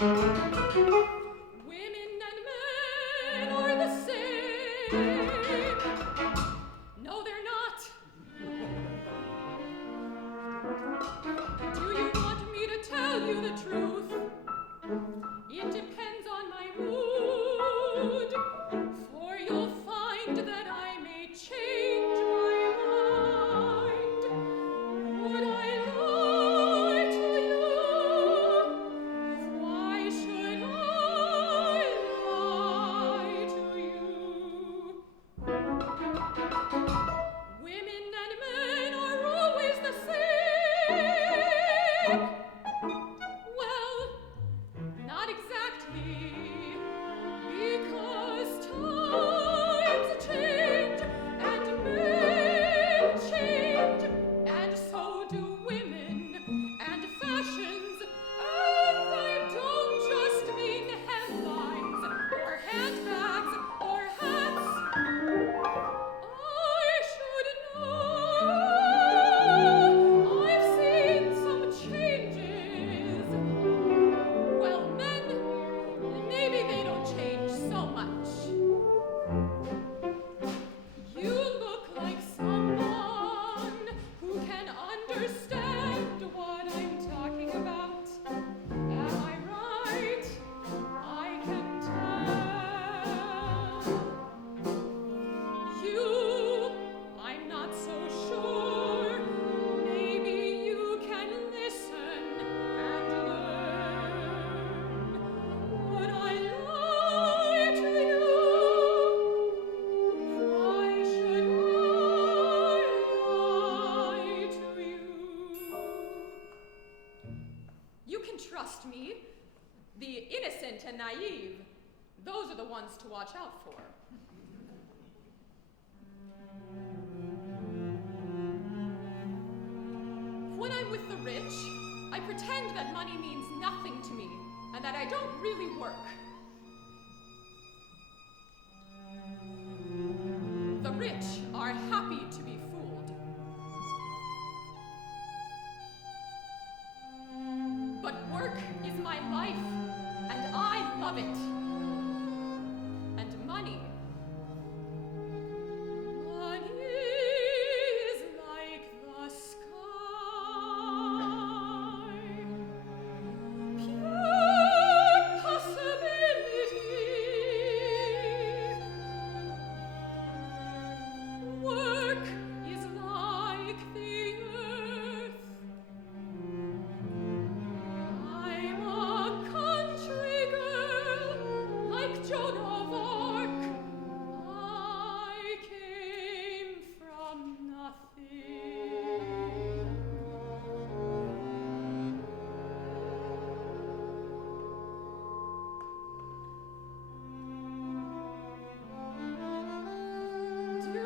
Women and men are the same. No, they're not. Do you want me to tell you the truth? It depends on my mood, for you'll find that I may change my mind. Would I lie to you? Why should I lie to you? Women and men are always the same. Well, not exactly, because times change and men change, and so do women and fashions, and I don't just mean headlines or handbags or hats. I should know. I've seen some changes. Well, men, maybe they don't change so much. You look like someone who can understand what I'm talking about. Am I right? I can tell. You, I'm not so sure. Maybe you can listen and learn. Would I lie to you? Why should I lie to you? You can trust me. The innocent and naive, those are the ones to watch out for. When I'm with the rich, I pretend that money means nothing to me and that I don't really work. The rich are happy to be fooled. But work is my life, and I love it. And money. Money is like the sky. Pure possibility. Work is like the earth. I'm a country girl, like Joan of Arc. I came from nothing. Do you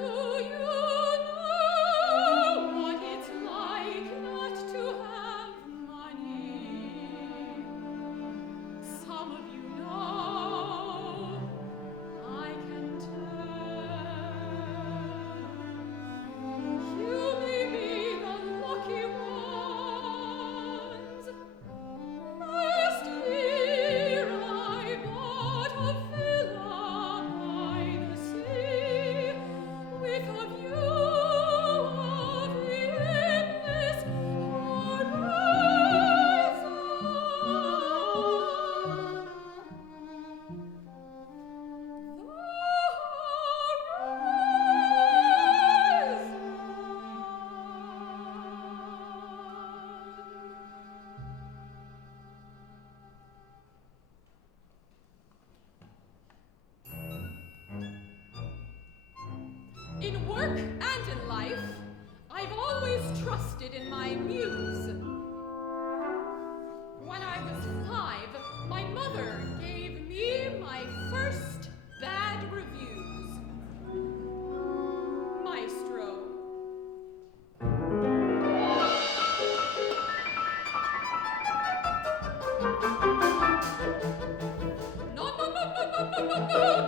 know what it's like not to have money? Some of you know. I can tell. You may be the lucky ones. Last year I bought a villa by the sea with a view of the endless In work and in life, I've always trusted in my muse. When I was 5, my mother gave me my first bad reviews. Maestro. No,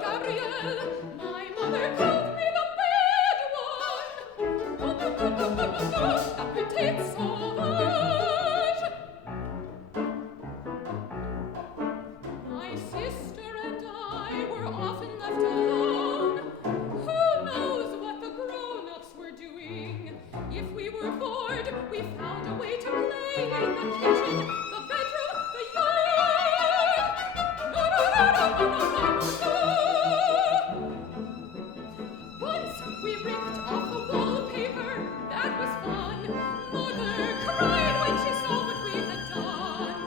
Gabrielle. My mother called me the bad one. La petite sauvage. in the kitchen, the bedroom, the yard. No, no, no, no, no, no, no, no. Once we ripped off the wallpaper, that was fun. Mother cried when she saw what we had done.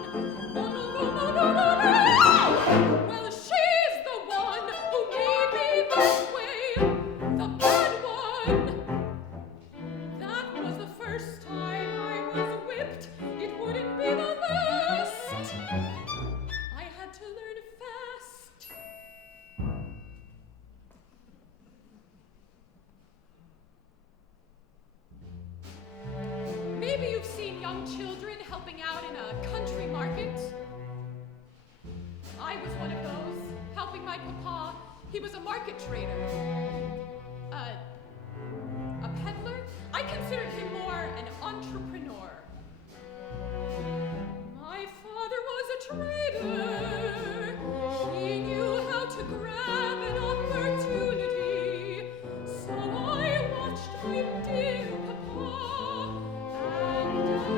No, no, no, no, no, no, no. Well, she's the one who made me this way, the bad one. That was the first time I was whipped. It wouldn't be the last. I had to learn fast. Maybe you've seen young children helping out in a country market. I was one of those, helping my papa. He was a market trader. A peddler? I considered him more an entrepreneur. My father was a trader. He knew how to grab an opportunity. So I watched my dear papa, and I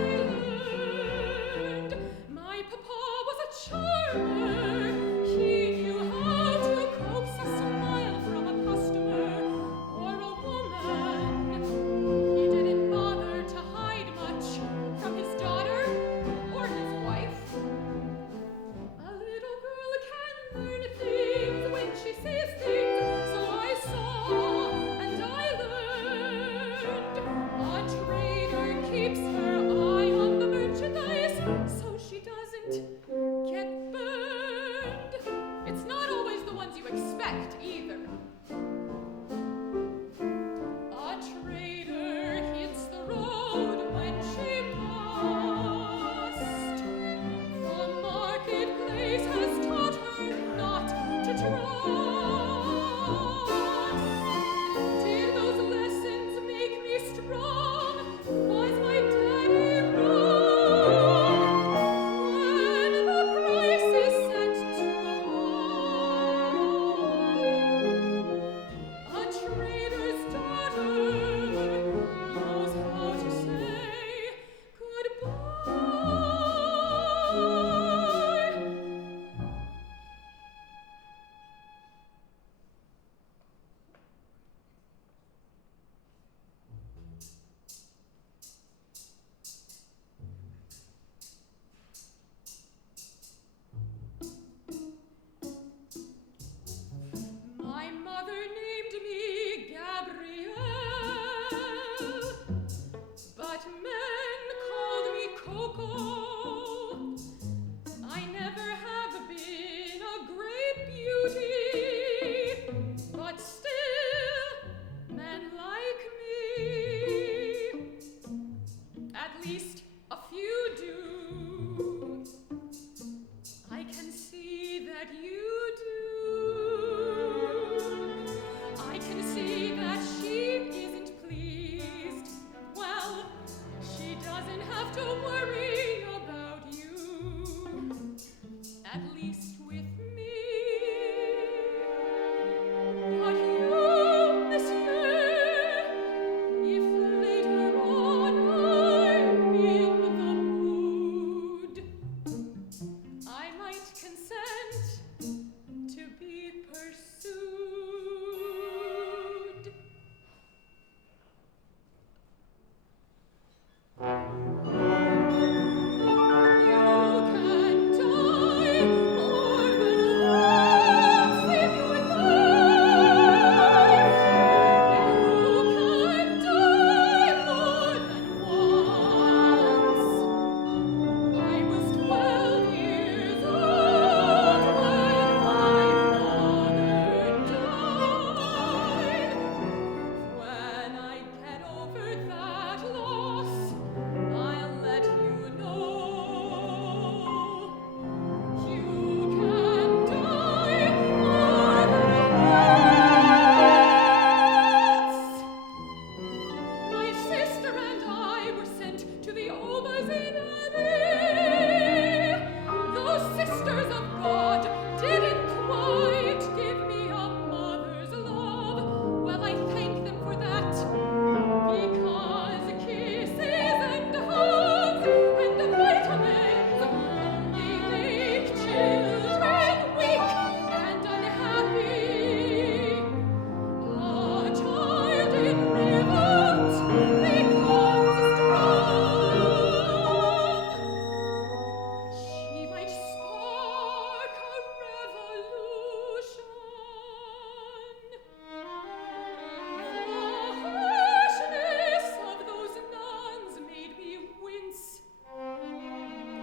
learned. My papa was a charmer. He knew how to coax a smile from a customer or a woman. He didn't bother to hide much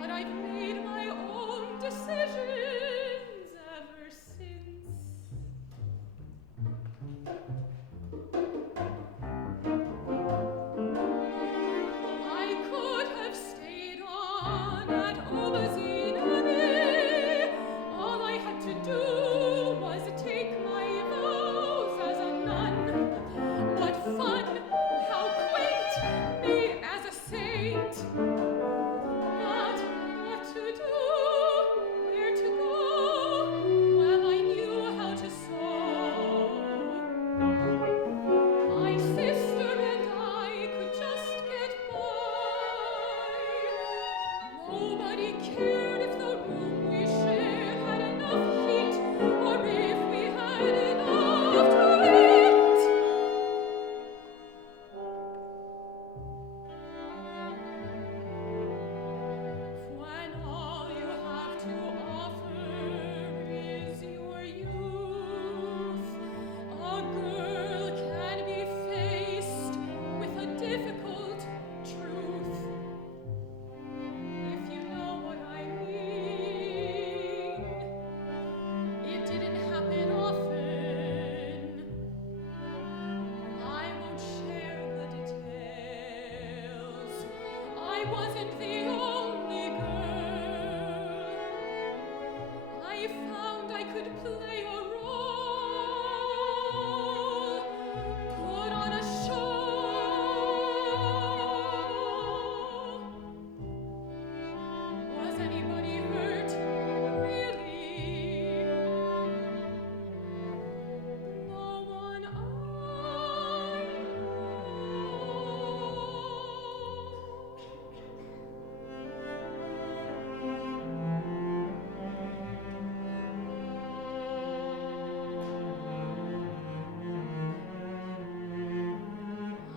but I've made my own decisions ever since. I could have stayed on at Aubazine. All I had to do was take my vows as a nun. What fun! How quaint! Me as a saint! But what to do? Where to go? Well, I knew how to sew. My sister and I could just get by. Nobody cared if the room we shared had enough heat or if we had enough to eat. When all you have to offer is your youth, a girl can be faced with a difficult truth. If you know what I mean, it didn't happen often. I won't share the details. I wasn't the only girl. I found I could play a role, put on a show. Was anybody hurt? Really? No one I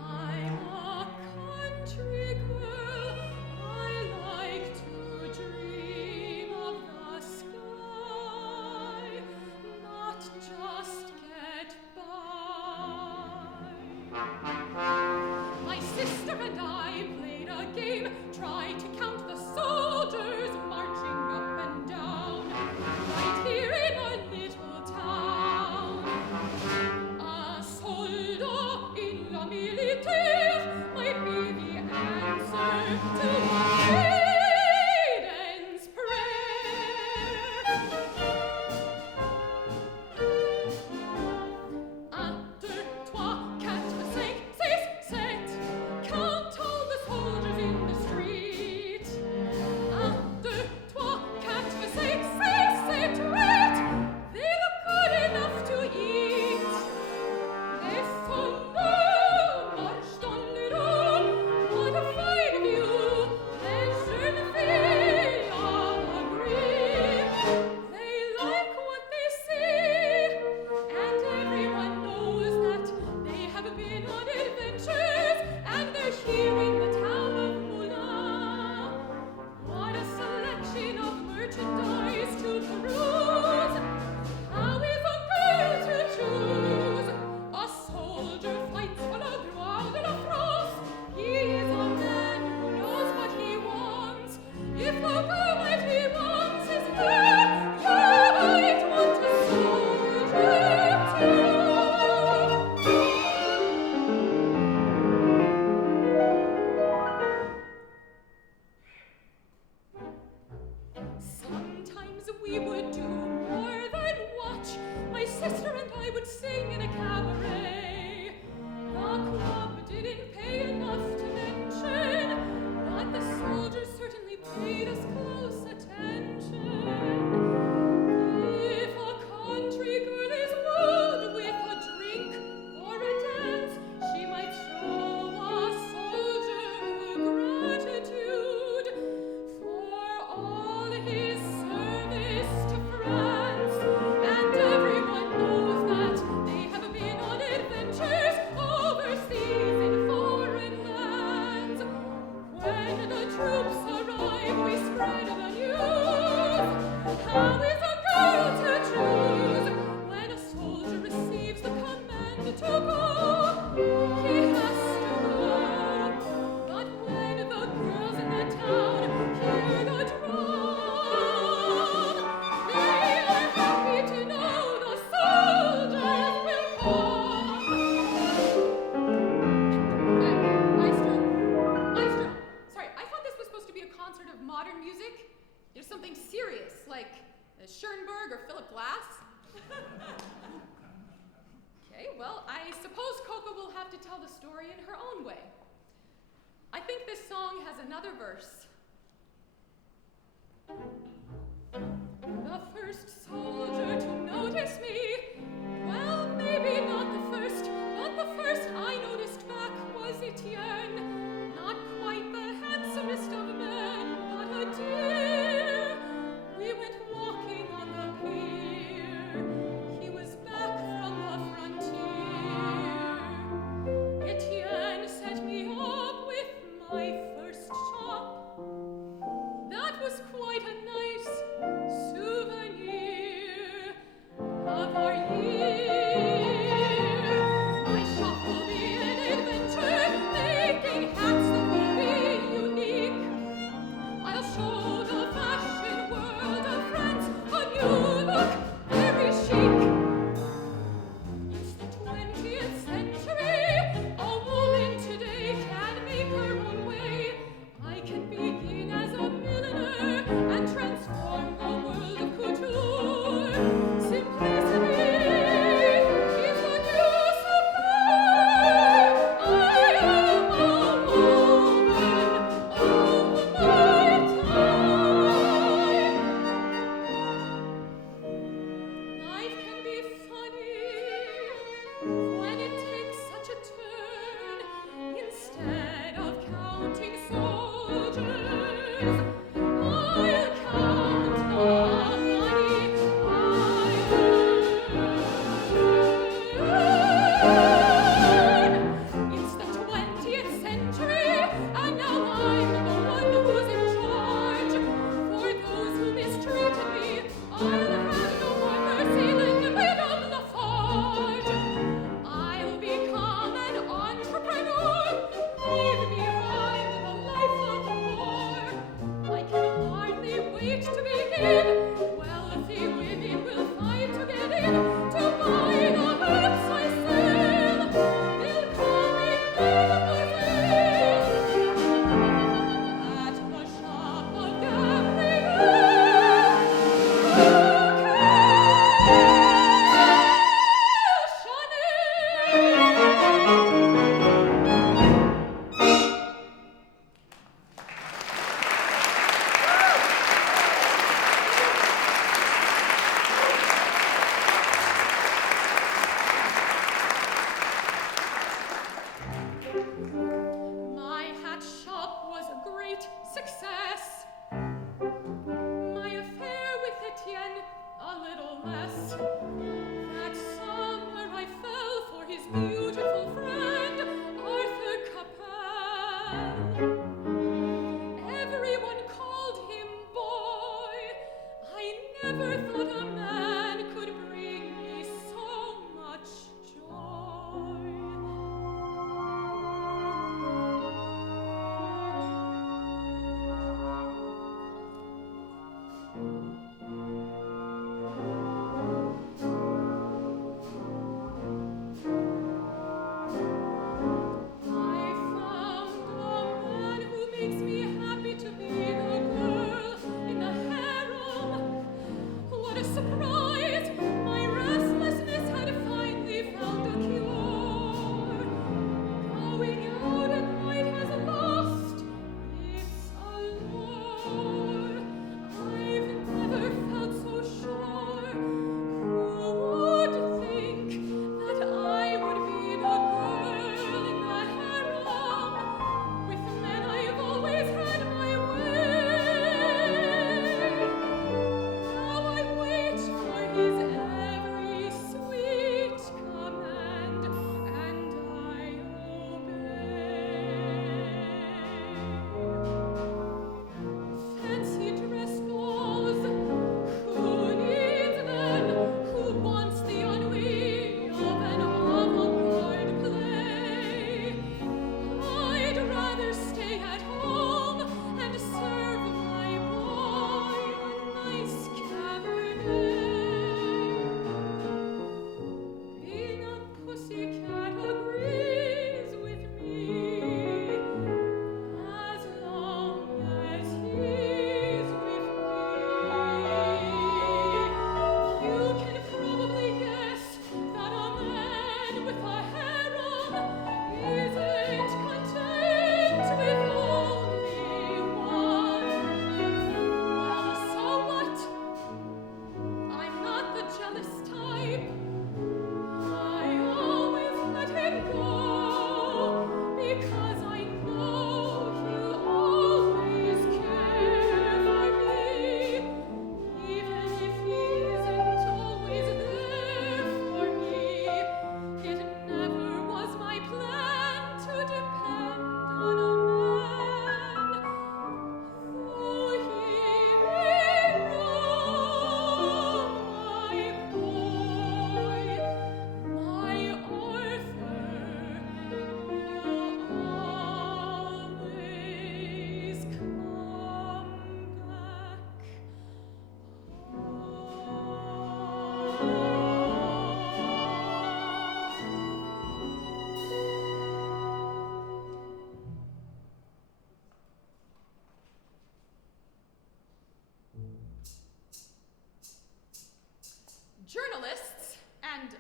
I'm a country girl. I like to dream of the sky, not just get by. My sister and I played a game, tried to count the soldiers marching up and down, right here in our little town. A soldat in la militaire might be the answer to maiden's prayer. Un, deux, trois, quatre, cinq, six, sept. Count all the soldiers in the street. Un, deux, trois, quatre, cinq, six, sept, eight. They look good enough to eat. Les soldats marchent dans les rues. What a fine view! Les jeunes filles all agree. They like what they see, and everyone knows that they have been on adventures, and they're here in the town of Moulins. What a selection of merchandise to peruse! How is a girl to choose? A soldier fights for la gloire de la France. He is a man who knows what he wants. If the girl that he wants is her, you might want a soldier too. Sometimes we would do more than watch. My sister and I would sing in a cabaret. The club didn't pay enough to mention, but the soldiers certainly paid us close attention. If a country girl is wooed with a drink or a dance, she might show a soldier gratitude for all his service to France. And everyone knows that they have been on of modern music, something serious, like Schoenberg or Philip Glass. Okay, well, I suppose Coco will have to tell the story in her own way. I think this song has another verse. The first soldier to notice me, well, maybe not the first, but the first I noticed back was Etienne. Not quite the handsomest of men, but a dear. We went walking on the pier. He was back from the frontier. Etienne set me up with my first shop. That was quite a nice souvenir of our year. My shop will be an adventure, making hats that will be unique. I'll show the fashion world of France a new look, very chic. It's the 20th century. A woman today can make her own way. I can begin as a milliner and transform the world of couture. Simplicity is the new supply. I am a woman of my time. Life can be funny when it takes such a turn. Instead of counting soldiers, I'll count the money I earn. It's the 20th century, and now I'm the one who's in charge. For those who mistreated me, I'll have no more mercy than Madame Lafarge. I'll become an entrepreneur, leave behind the life of war. I can hardly wait to begin. Wealthy women will fight to get in, to buy the hats I sell. They'll call me Mademoiselle. At the shop of Gabrielle.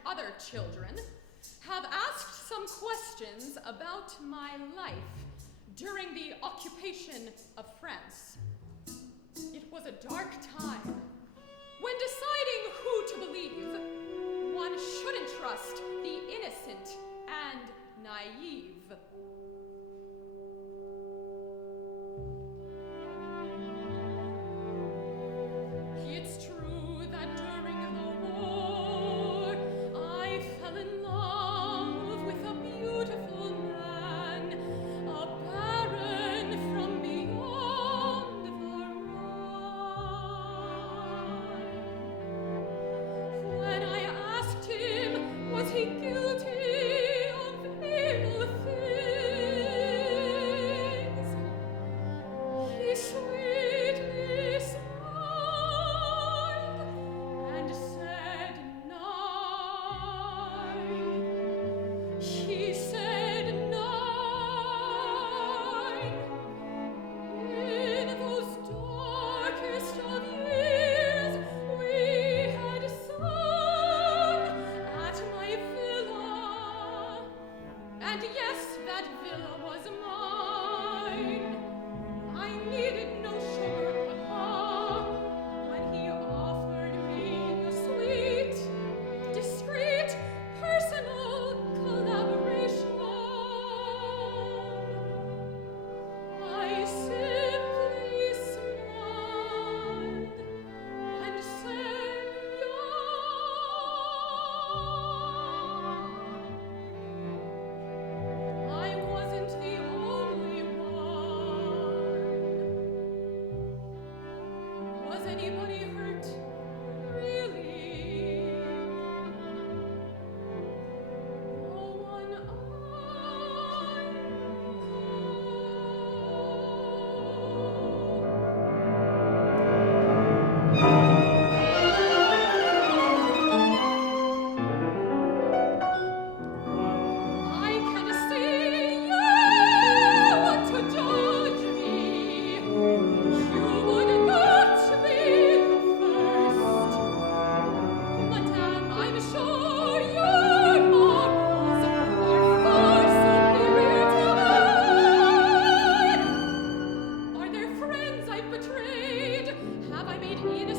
other children, have asked some questions about my life during the occupation of France. It was a dark time. When deciding who to believe, one shouldn't trust the innocent and naive. It's true that during the war, I fell in love with a beautiful man, a baron from beyond the Rhine. When I asked him, was he guilty of evil things, he sweetly smiled and said nine. He said nine. In those darkest of years, we had sung at my villa, and yes, that villa was mine. I needed no sugar, Papa, when he offered me a sweet, discreet, personal collaboration. I simply smiled and said, "Yeah." I wasn't the only one. Was anybody hurt, really? No one I know. I can see you want to judge me. You would not be the first. Madame, I'm sure your morals are far superior to mine. Are there friends I've betrayed? Have I made innocent